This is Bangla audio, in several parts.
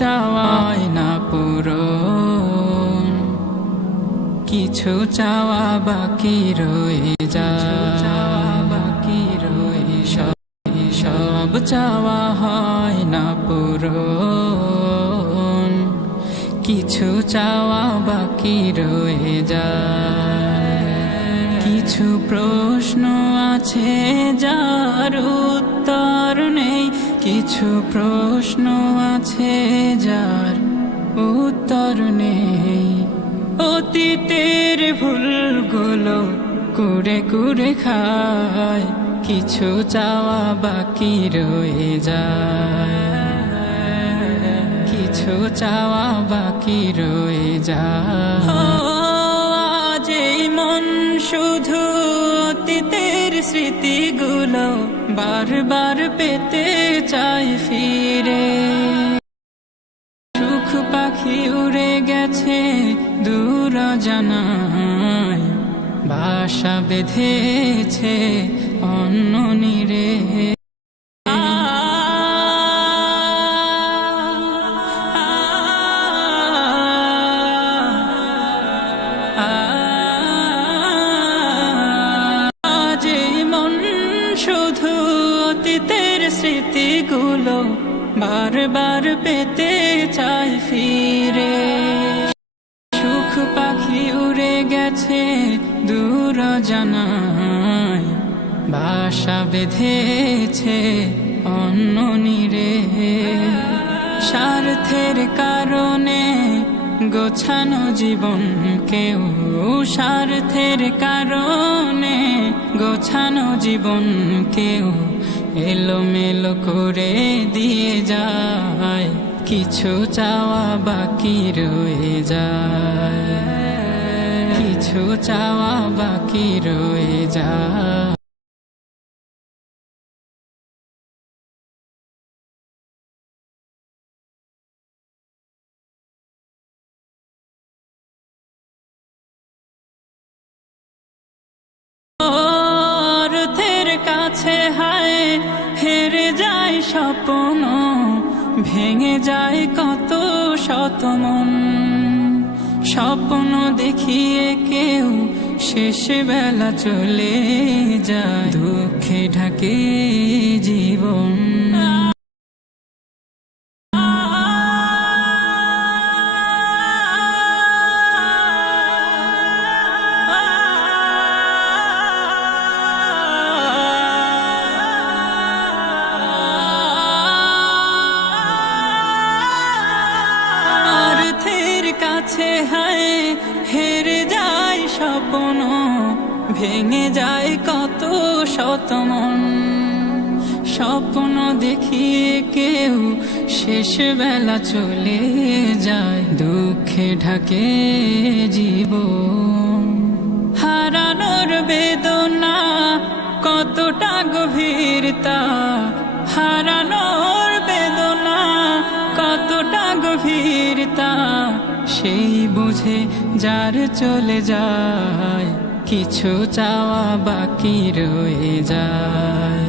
চাওয়াই না পূরণ, কিছু চাওয়া বাকি রয়ে যায়, সব চাওয়া হয় না পূরণ, কিছু চাওয়া বাকি রয়ে যায়। কিছু প্রশ্ন আছে যার উত্তর নেই, কিছু প্রশ্ন আছে যার উত্তর নেই। অতীতের ভুলগুলো কুরে কুরে খায়, কিছু চাওয়া বাকি রয়ে যায়, কিছু চাওয়া বাকি রয়ে যায়। আজ এই মন শুধু অতীতের স্মৃতিগুলো বারবার পেতে চাই ফিরে। সুখ পাখি উড়ে গেছে দূর জানায়, বাসা বেঁধেছে অন্য নীড়ে। আজ এই মন শুধু অতীতের স্মৃতিগুলো বারবার পেতে চাই ফিরে। সুখ পাখি উড়ে গেছে দূর জানায়, বাসা বেঁধেছে অন্য নীড়ে। স্বার্থের কারণে গোছানো জীবন কেউ, স্বার্থের কারণে গোছানো জীবন কেউ এলোমেলো করে দিয়ে যায়, কিছু চাওয়া বাকি রয়ে যায়, কিছু চাওয়া বাকি রয়ে যায়। অর্থের কাছে হায় হেরে যায় স্বপ্ন, ভেঙে যায় কত শত মন। স্বপ্ন দেখিয়ে কেউ শেষ বেলা চলে যায়, দুঃখে ঢাকে জীবন। কাছে হায় হেরে যায় স্বপ্ন, ভেঙে যায় কত শত মন। স্বপ্ন দেখিয়ে কেউ শেষ বেলা চলে যায়, দুঃখে ঢাকে জীবন। হারানোর বেদনা কতটা গভীর তা, হারানোর বেদনা কতটা গভীর তা সেই বুঝে যার চলে যায়, কিছু চাওয়া বাকি রয়ে যায়,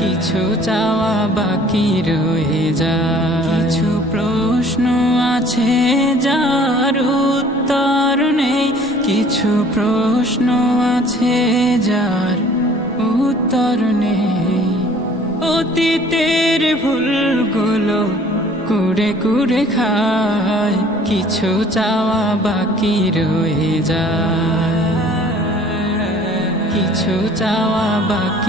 কিছু চাওয়া বাকি রয়ে যায়। কিছু প্রশ্ন আছে যার উত্তর নেই, কিছু প্রশ্ন আছে যার উত্তর নেই। অতীতের ভুলগুলো কুরে কুরে খায়, কিছু চাওয়া বাকি রয়ে যায়, কিছু চাওয়া বাকি।